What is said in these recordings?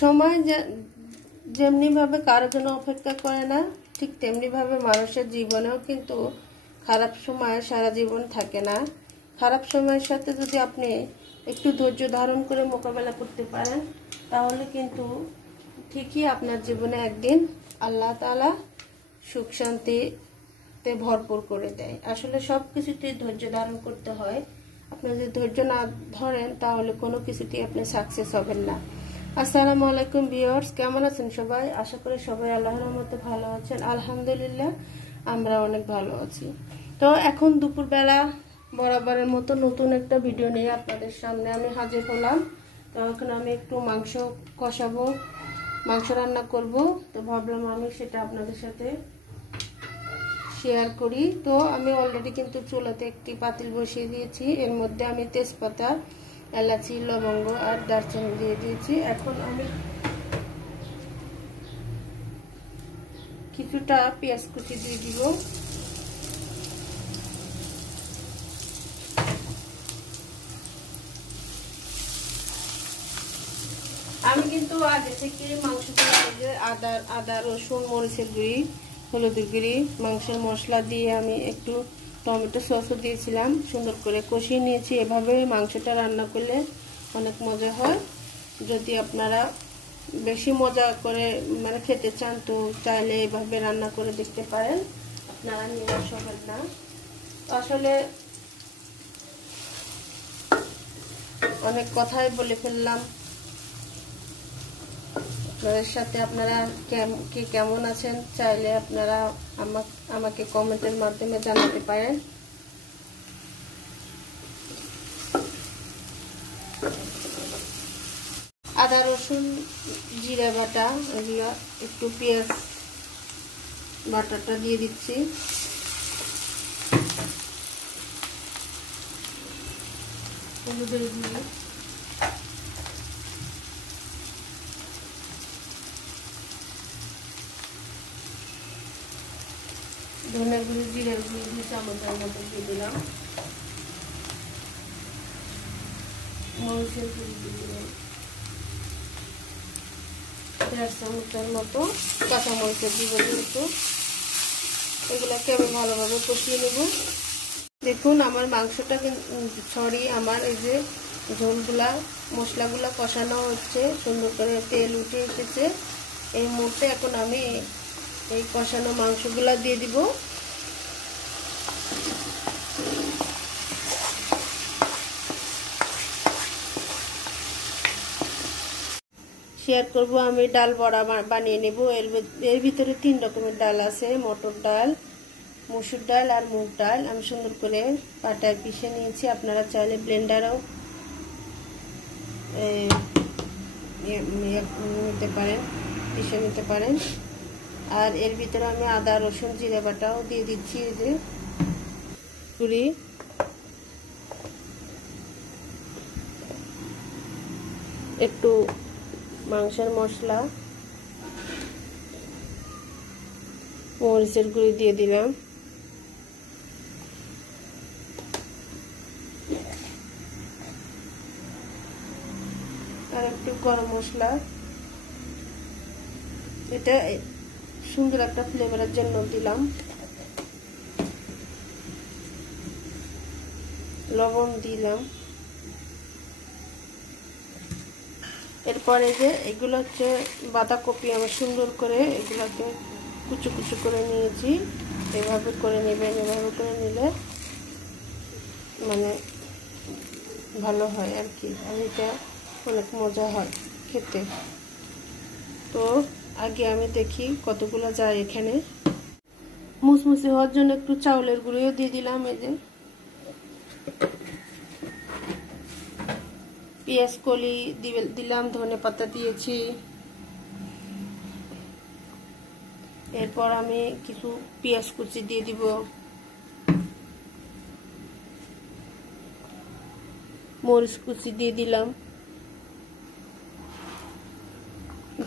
সময় যেমনি ভাবে কারোর জন্য অপেক্ষা করে না, ঠিক তেমনি ভাবে মানুষের জীবনেও কিন্তু খারাপ সময় সারা জীবন থাকে না। খারাপ সময়ের সাথে যদি আপনি একটু ধৈর্য ধারণ করে মোকাবেলা করতে পারেন, তাহলে কিন্তু ঠিকই আপনার জীবনে একদিন আল্লাহ তাআলা সুখ শান্তিতে ভরপুর করে দেয়। আসলে সব কিছুতেই ধৈর্য ধারণ করতে হয়। আপনি যদি ধৈর্য না ধরেন, তাহলে কোনো কিছুতেই আপনি সাকসেস হবেন না। আসসালামু আলাইকুম ভিউয়ার্স, কেমন আছেন সবাই? আশা করি সবাই আল্লাহর রহমতে ভালো আছেন। আলহামদুলিল্লাহ, আমরা অনেক ভালো আছি। তো এখন দুপুরবেলা বরাবরের মতো নতুন একটা ভিডিও নিয়ে আপনাদের সামনে আমি হাজির হলাম। তো এখন আমি একটু মাংস কষাবো, মাংস রান্না করব। তো ভাবলাম আমি সেটা আপনাদের সাথে শেয়ার করি। তো আমি অলরেডি কিন্তু চুলাতে একটি পাতিল বসিয়ে দিয়েছি। এর মধ্যে আমি তেজপাতা, এলাচি, লবঙ্গ আর দারচিনি দিয়ে দিয়েছি। এখন আমি কিছুটা পেঁয়াজ কুচি দিয়ে দিব। আমি কিন্তু আগে থেকে মাংসটা আদা রসুন মরিচের গুঁড়ি, হলুদের গুঁড়ি, মাংসের মশলা দিয়ে আমি একটু টমেটো সসও দিয়েছিলাম, সুন্দর করে কষিয়ে নিয়েছি। এভাবে মাংসটা রান্না করলে অনেক মজা হয়। যদি আপনারা বেশি মজা করে মানে খেতে চান, তো চাইলে এভাবে রান্না করে দেখতে পারেন, আপনারা নিরাশ হবেন না। আসলে অনেক কথাই বলে ফেললাম আপনাদের সাথে। আপনারা কে কেমন আছেন চাইলে আপনারা আমাকে কমেন্টের মাধ্যমে জানাতে পারেন। আদা রসুন জিরা বাটা, এগুলো একটু পেঁয়াজ বাটাটা দিয়ে দিচ্ছি। হলুদের গুঁড়ো, ধনের গুঁড়ি, জিরার গুঁড়ি 2 চামচের মতো দিয়ে দিলাম। মরিচের গুঁড়ি দিয়ে দিলাম 1.5 চামচের মতো। কাঁচা মরিচের দিব কিন্তু। এগুলোকে আমি ভালোভাবে কষিয়ে নেব। দেখুন আমার মাংসটা আমার এই যে ঝোলগুলা মশলাগুলা কষানো হচ্ছে, সুন্দর করে তেল উঠে এসেছে। এই মুহূর্তে এখন আমি এই কষানো মাংসগুলা দিয়ে দিব। শেয়ার করব আমি ডাল বড়া বানিয়ে নেব। এর ভিতরে 3 রকমের ডাল আছে, মটর ডাল, মসুর ডাল আর মুগ ডাল। আমি সুন্দর করে পাটায় পিষে নিয়েছি। আপনারা চাইলে ব্লেন্ডারও নিতে পারেন, পিষে নিতে পারেন। আর এর ভিতরে আমি আদা রসুন জিরা বাটাও দিয়ে দিচ্ছি। এই যে গুঁড়ি, একটু মাংসের মশলা, মরিচের গুঁড়ি দিয়ে দিলাম। আর একটু গরম মশলা, এটা সুন্দর একটা ফ্লেভারের জন্য দিলাম। লবণ দিলাম। এরপরে যে এগুলো হচ্ছে বাঁধাকপি, আমি সুন্দর করে এগুলোকে কুচু কুচু করে নিয়েছি। এভাবে করে নেবেন, এভাবে করে নিলে মানে ভালো হয় আর কি। আর এটা অনেক মজা হয় খেতে। তো আগে আমি দেখি কতগুলো যায় এখানে। মুসমুসে হওয়ার জন্য একটু চাউলের গুঁড়িও দিয়ে দিলাম। এই যে পেঁয়াজ কলি দিলাম, ধনে পাতা দিয়েছি। এরপর আমি কিছু পেঁয়াজ কুচি দিয়ে দিব, মরিচ কুচি দিয়ে দিলাম।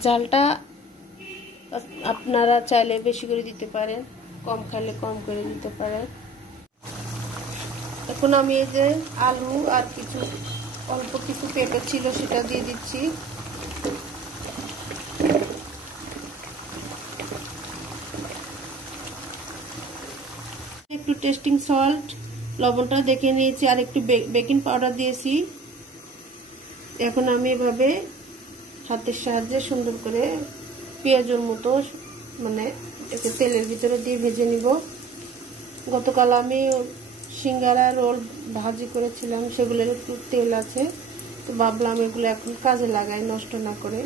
ঝালটা আপনারা চাইলে বেশি করে দিতে পারেন, কম খাইলে কম করে দিতে পারেন। এখন আমি এই যে আলু আর অল্প কিছু পেঁপে ছিল সেটা দিয়ে দিচ্ছি। একটু টেস্টিং সল্ট, লবণটা দেখে নিয়েছি, আর একটু বেকিং পাউডার দিয়েছি। এখন আমি এভাবে হাতের সাহায্যে সুন্দর করে পেঁয়াজের মতো মানে একে তেলের ভিতরে দিয়ে ভেজে নিব। গতকাল আমি সিঙ্গারা রোল ভাজি করেছিলাম, সেগুলোর একটু তেল আছে, তো ভাবলাম এগুলো এখন কাজে লাগাই নষ্ট না করে।